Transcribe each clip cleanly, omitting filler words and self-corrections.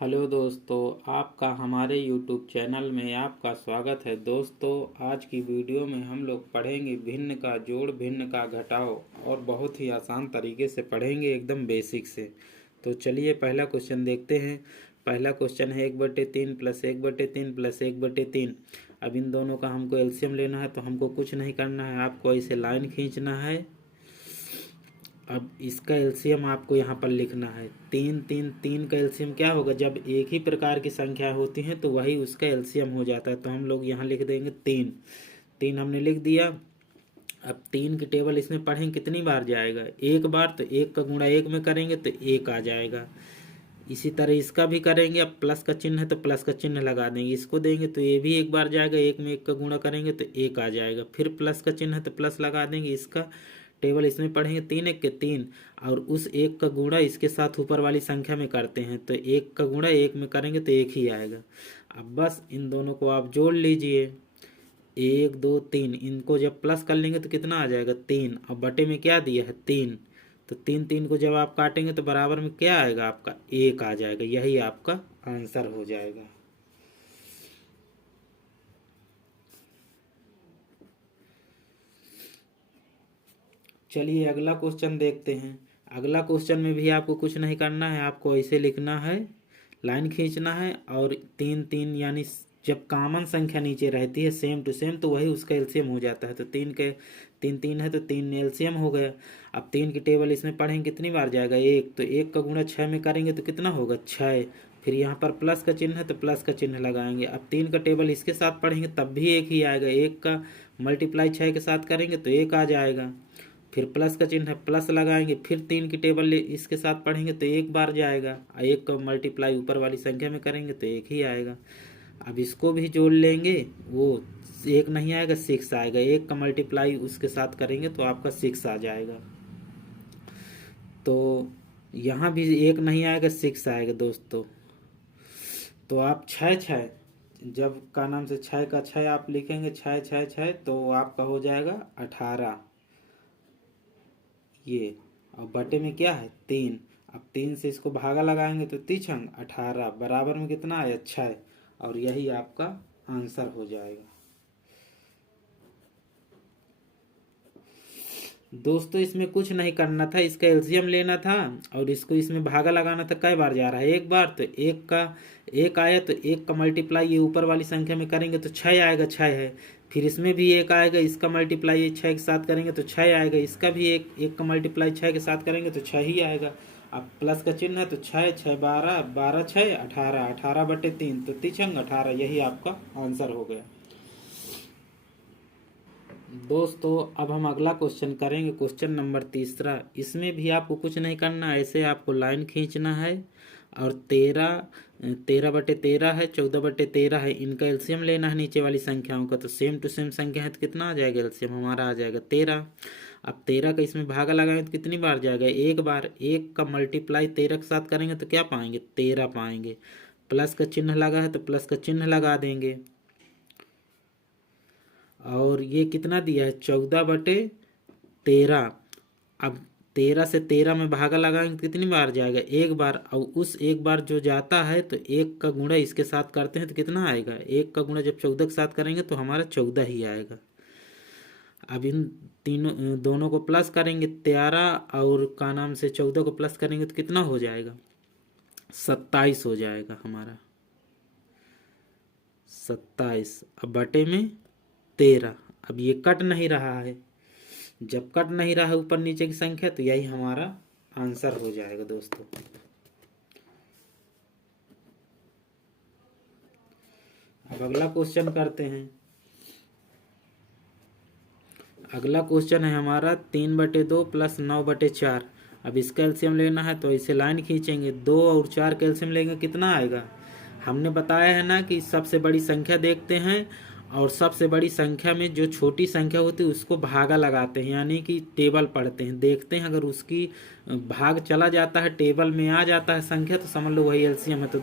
Hello दोस्तों, आपका हमारे YouTube चैनल में आपका स्वागत है। दोस्तों, आज की वीडियो में हम लोग पढ़ेंगे भिन्न का जोड़, भिन्न का घटाव और बहुत ही आसान तरीके से पढ़ेंगे, एकदम बेसिक से। तो चलिए पहला क्वेश्चन देखते हैं। पहला क्वेश्चन है 1/3 प्लस 1/3 प्लस 1/3। अब इन दोनों का हमको एलसीएम लेना है, तो हमको कुछ नहीं करना है, आपको ऐसे लाइन खींचना है। अब इसका एलसीएम आपको यहाँ पर लिखना है। 3 का एलसीएम क्या होगा? जब एक ही प्रकार की संख्या होती है तो वही उसका एलसीएम हो जाता है। तो हम लोग यहाँ लिख देंगे 3 हमने लिख दिया। अब 3 की टेबल इसमें पढ़ें कितनी बार जाएगा? एक बार। तो 1 का गुणा 1 में करेंगे तो 1 आ जाएगा। इसी तरह इसका भी करेंगे। अब प्लस का चिन्ह है तो प्लस का चिन्ह लगा देंगे। इसको देंगे तो ये भी एक बार जाएगा, 1 में 1 का गुणा करेंगे तो 1 आ जाएगा। फिर प्लस का चिन्ह है तो प्लस लगा देंगे। इसका टेबल इसमें पढ़ेंगे 3 1 के 3, और उस 1 का गुणा इसके साथ ऊपर वाली संख्या में करते हैं तो 1 का गुणा 1 में करेंगे तो 1 ही आएगा। अब बस इन दोनों को आप जोड़ लीजिए। 1 2 3, इनको जब प्लस कर लेंगे तो कितना आ जाएगा? 3। अब बटे में क्या दिया है? 3। तो 3 को जब आप काटेंगे तो बराबर में क्या आएगा? आपका 1 आ जाएगा। यही आपका आंसर हो जाएगा। चलिए अगला क्वेश्चन देखते हैं। अगला क्वेश्चन में भी आपको कुछ नहीं करना है, आपको ऐसे लिखना है, लाइन खींचना है और 3 यानी जब कॉमन संख्या नीचे रहती है सेम टू सेम तो वही उसका एलसीएम हो जाता है। तो 3 है तो 3 एलसीएम हो गया। अब 3 की टेबल इसमें पढ़ेंगे कितनी बार जाएगा? 1। तो 1 का गुणा 6 में करेंगे तो कितना होगा? 6। फिर यहाँ पर प्लस का चिन्ह है तो प्लस का चिन्ह लगाएंगे। अब 3 का टेबल इसके साथ पढ़ेंगे तब भी 1 ही आएगा। 1 का मल्टीप्लाई 6 के साथ करेंगे तो 1 आ जाएगा। फिर प्लस का चिन्ह है, प्लस लगाएंगे। फिर 3 की टेबल इसके साथ पढ़ेंगे तो 1 बार जाएगा। 1 का मल्टीप्लाई ऊपर वाली संख्या में करेंगे तो 1 ही आएगा। अब इसको भी जोड़ लेंगे, वो 1 नहीं आएगा, 6 आएगा। 1 का मल्टीप्लाई उसके साथ करेंगे तो आपका 6 आ जाएगा। तो यहाँ भी 1 नहीं आएगा, 6 आएगा दोस्तों। तो आप 6 जब का नाम से 6 का 6 आप लिखेंगे, 6 तो आपका हो जाएगा 18। ये अब बटे में क्या है? 3। अब 3 से इसको भागा लगाएंगे तो 3 18 बराबर में कितना आया? 6। और यही आपका आंसर हो जाएगा। दोस्तों इसमें कुछ नहीं करना था, इसका एलसीएम लेना था और इसको इसमें भागा लगाना था। कई बार जा रहा है? एक बार। तो 1 आया तो 1 का मल्टीप्लाई ये ऊपर वाली संख्या में करेंगे तो 6 आएगा, 6 है। फिर इसमें भी 1 आएगा, इसका मल्टीप्लाई ये 6 के साथ करेंगे तो 6 आएगा। इसका भी 1 का मल्टीप्लाई 6 के साथ करेंगे तो 6 ही आएगा। अब प्लस का चिन्ह है तो 6 6 12 12 6 18 18/3 तो 3 18। यही आपका आंसर हो गया। दोस्तों अब हम अगला क्वेश्चन करेंगे, क्वेश्चन नंबर 3। इसमें भी आपको कुछ नहीं करना, ऐसे आपको लाइन खींचना है और 13 है, 14/13 है, इनका एलसीएम लेना है नीचे वाली संख्याओं का। तो सेम टू सेम संख्या है तो कितना आ जाएगा एलसीएम? हमारा आ जाएगा 13। अब 13 का इसमें भागा लगाएंगे तो कितनी बार जाएगा? 1 बार। 1 का मल्टीप्लाई 13 के साथ करेंगे तो क्या पाएंगे? 13 पाएंगे। प्लस का चिन्ह लगा है तो प्लस का चिन्ह लगा देंगे। और ये कितना दिया है? 14/13। अब 13 से 13 में भागा लगाएंगे कितनी बार जाएगा? 1 बार। और उस 1 बार जो जाता है तो 1 का गुणा इसके साथ करते हैं तो कितना आएगा? 1 का गुणा जब 14 के साथ करेंगे तो हमारा 14 ही आएगा। अब इन दोनों को प्लस करेंगे, 13 और का नाम से 14 को प्लस करेंगे तो कितना हो जाएगा? 27 हो जाएगा हमारा, 27। अब बटे में 13। अब ये कट नहीं रहा है, जब कट नहीं रहा है ऊपर नीचे की संख्या तो यही हमारा आंसर हो जाएगा दोस्तों। अब अगला क्वेश्चन करते हैं। अगला क्वेश्चन है हमारा 3/2 प्लस 9/4। अब इसका एलसीएम लेना है तो इसे लाइन खींचेंगे। 2 और 4 का एलसीएम लेंगे, कितना आएगा? हमने बताया है ना कि सबसे बड़ी संख्या देखते हैं और सबसे बड़ी संख्या में जो छोटी संख्या होती है उसको भागा लगाते हैं, यानी कि टेबल पढ़ते हैं, देखते हैं अगर उसकी भाग चला जाता है, टेबल में आ जाता है संख्या तो समझ लो वही एलसीएम है। तो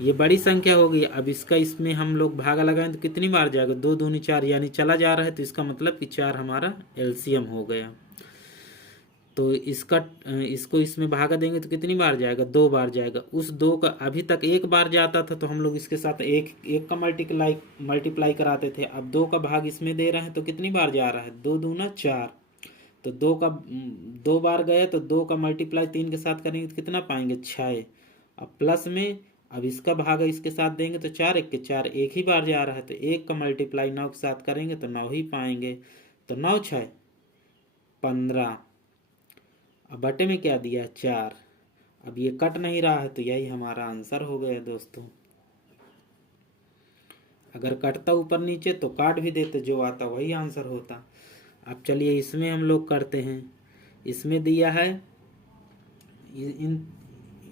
ये बड़ी संख्या होगी। अब इसका इसमें हम लोग भागा लगाएं तो कितनी बार जाएगा? 2 दूनी 4, यानी चला जा रहा है तो इसका मतलब कि 4 हमारा एलसीएम हो गया। तो इसको इसमें भागा देंगे तो कितनी बार जाएगा, 2 बार जाएगा। उस 2 का अभी तक 1 बार जाता था तो हम लोग इसके साथ एक का मल्टीप्लाई कराते थे। अब 2 का भाग इसमें दे रहे हैं तो कितनी बार जा रहा है, 2 दूना 4। तो 2 बार गया तो 2 का मल्टीप्लाई 3 के साथ करेंगे तो कितना पाएंगे, 6। अब प्लस में अब इसका भाग इसके साथ देंगे तो 4 1 के 4, एक ही बार जा रहा है तो 1 का मल्टीप्लाई 9 के साथ करेंगे तो 9 ही पाएंगे। तो 9 6 15। अब बटे में क्या दिया है, 4। अब ये कट नहीं रहा है तो यही हमारा आंसर हो गया दोस्तों। अगर कटता ऊपर नीचे तो काट भी देते, जो आता वही आंसर होता। अब चलिए इसमें हम लोग करते हैं। इसमें दिया है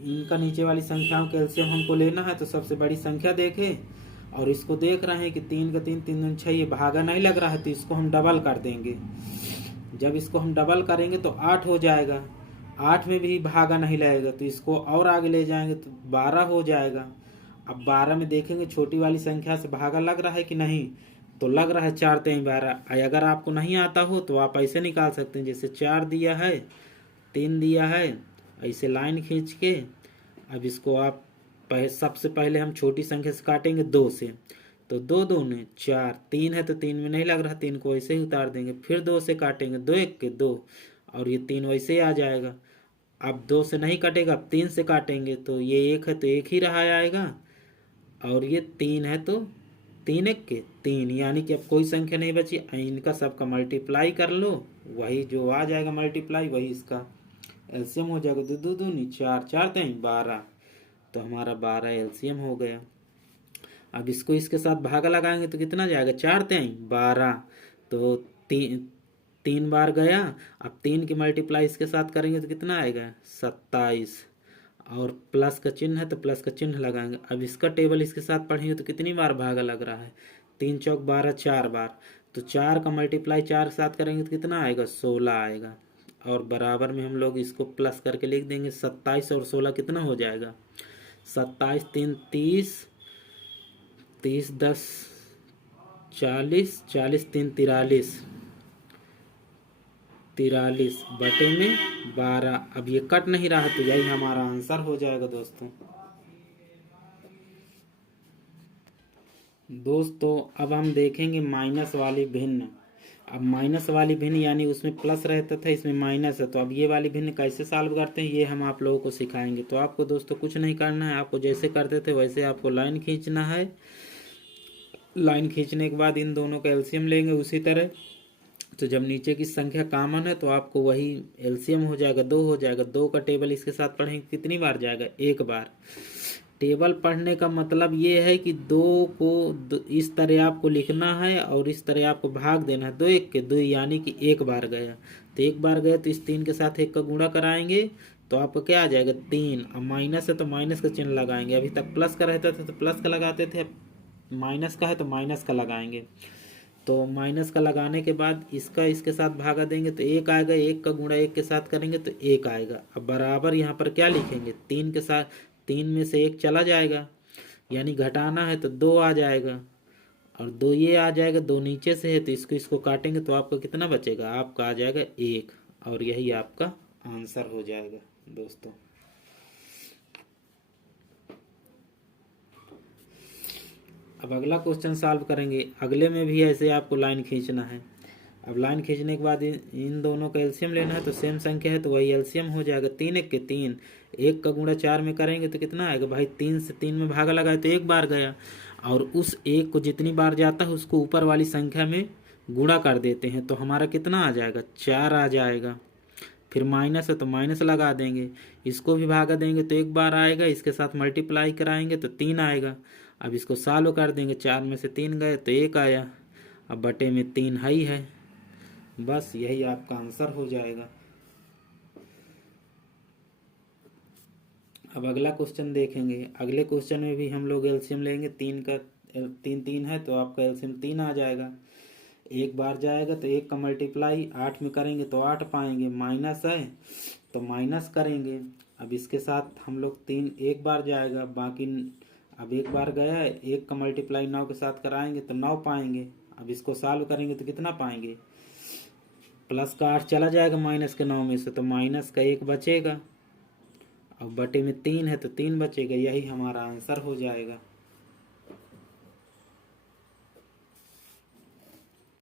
इनका नीचे वाली संख्याओं के एलसीएम हमको लेना है। तो सबसे बड़ी संख्या देखें और इसको देख रहे हैं कि 3 का 3 3 दूनी 6, ये भागा नहीं लग रहा है तो इसको हम डबल कर देंगे। जब इसको हम डबल करेंगे तो 8 हो जाएगा। 8 में भी भागा नहीं लगेगा तो इसको और आगे ले जाएंगे तो 12 हो जाएगा। अब 12 में देखेंगे छोटी वाली संख्या से भागा लग रहा है कि नहीं, तो लग रहा है 4 3 12। अगर आपको नहीं आता हो तो आप ऐसे निकाल सकते हैं, जैसे 4 दिया है 3 दिया है, ऐसे लाइन खींच के अब इसको आप सबसे पहले हम छोटी संख्या से काटेंगे 2 से। तो 2 दूने 4, 3 है तो 3 में नहीं लग रहा, 3 को वैसे ही उतार देंगे। फिर 2 से काटेंगे, 2 1 के 2 और ये 3 वैसे ही आ जाएगा। अब 2 से नहीं कटेगा, अब 3 से काटेंगे तो ये 1 है तो 1 ही रहा आएगा, और ये 3 है तो 3 1 के 3, यानी कि अब कोई संख्या नहीं बची। इनका सबका मल्टीप्लाई कर लो, वही जो आ जाएगा मल्टीप्लाई वही इसका एलसीएम हो जाएगा। 2 2 दूनी 4 4 3 12, तो हमारा 12 एलसीएम हो गया। अब इसको इसके साथ भागा लगाएंगे तो कितना जाएगा, 4 3 12, तो 3 बार गया। अब 3 की मल्टीप्लाई इसके साथ करेंगे तो कितना आएगा, 27, और प्लस का चिन्ह है तो प्लस का चिन्ह लगाएंगे। अब इसका टेबल इसके साथ पढ़ेंगे तो कितनी बार भागा लग रहा है, 3 चौक 12 4 बार। तो 4 का मल्टीप्लाई 4 के साथ करेंगे तो कितना आएगा, 16 आएगा। और बराबर में हम लोग इसको प्लस करके लिख देंगे। 27 और 16 कितना हो जाएगा, 27 3 30, 30 10 40, 40 3 43, 43 बटे में 12। अब ये कट नहीं रहा तो यही हमारा आंसर हो जाएगा दोस्तों। अब हम देखेंगे माइनस वाली भिन्न। अब माइनस वाली भिन्न यानी उसमें प्लस रहता था, इसमें माइनस है, तो अब ये वाली भिन्न कैसे सॉल्व करते हैं ये हम आप लोगों को सिखाएंगे। तो आपको दोस्तों कुछ नहीं करना है, आपको जैसे करते थे वैसे आपको लाइन खींचना है। लाइन खींचने के बाद इन दोनों का एलसीएम लेंगे उसी तरह। तो जब नीचे की संख्या कॉमन है तो आपको वही एलसीएम हो जाएगा, 2 हो जाएगा। 2 का टेबल इसके साथ पढ़ेंगे कितनी बार जाएगा, 1 बार। टेबल पढ़ने का मतलब ये है कि 2 को इस तरह आपको लिखना है और इस तरह आपको भाग देना है। 2 1 के 2, यानी कि 1 बार गया। तो 1 बार गया तो इस 3 के साथ 1 का गुणा कराएंगे तो आपको क्या आ जाएगा, 3। अब माइनस है तो माइनस का चिन्ह लगाएंगे। अभी तक प्लस का रहता था तो प्लस का लगाते थे, माइनस का है तो माइनस का लगाएंगे। तो माइनस का लगाने के बाद इसका इसके साथ भागा देंगे तो 1 आएगा। 1 का गुणा 1 के साथ करेंगे तो 1 आएगा। अब बराबर यहाँ पर क्या लिखेंगे, 3 के साथ 3 में से 1 चला जाएगा, यानी घटाना है तो 2 आ जाएगा, और 2 ये आ जाएगा। 2 नीचे से है तो इसको काटेंगे तो आपका कितना बचेगा, आपका आ जाएगा 1, और यही आपका आंसर हो जाएगा दोस्तों। अब अगला क्वेश्चन सॉल्व करेंगे। अगले में भी ऐसे आपको लाइन खींचना है। अब लाइन खींचने के बाद इन दोनों का एलसीएम लेना है, तो सेम संख्या है तो वही एलसीएम हो जाएगा। 3 1 के 3, 1 का गुणा 4 में करेंगे तो कितना आएगा भाई, 3 से 3 में भागा लगाए तो 1 बार गया, और उस 1 को जितनी बार जाता है उसको ऊपर वाली संख्या में गुणा कर देते हैं तो हमारा कितना आ जाएगा, 4 आ जाएगा। फिर माइनस है तो माइनस लगा देंगे, इसको भी भागा देंगे तो 1 बार आएगा, इसके साथ मल्टीप्लाई कराएंगे तो 3 आएगा। अब इसको सॉल्व कर देंगे, 4 में से 3 गए तो 1 आया। अब बटे में 3 ही है, बस यही आपका आंसर हो जाएगा। अब अगला क्वेश्चन देखेंगे। अगले क्वेश्चन में भी हम लोग एलसीएम लेंगे। 3 है तो आपका एलसीएम 3 आ जाएगा। 1 बार जाएगा तो 1 का मल्टीप्लाई 8 में करेंगे तो 8 पाएंगे। माइनस है तो माइनस करेंगे। अब इसके साथ हम लोग 3 1 बार जाएगा, बाकी अब 1 बार गया है, 1 का मल्टीप्लाई 9 के साथ कराएंगे तो 9 पाएंगे। अब इसको सॉल्व करेंगे तो कितना पाएंगे, प्लस का 8 चला जाएगा माइनस के 9 में से, तो माइनस का 1 बचेगा। अब बटे में 3 है तो 3 बचेगा, यही हमारा आंसर हो जाएगा।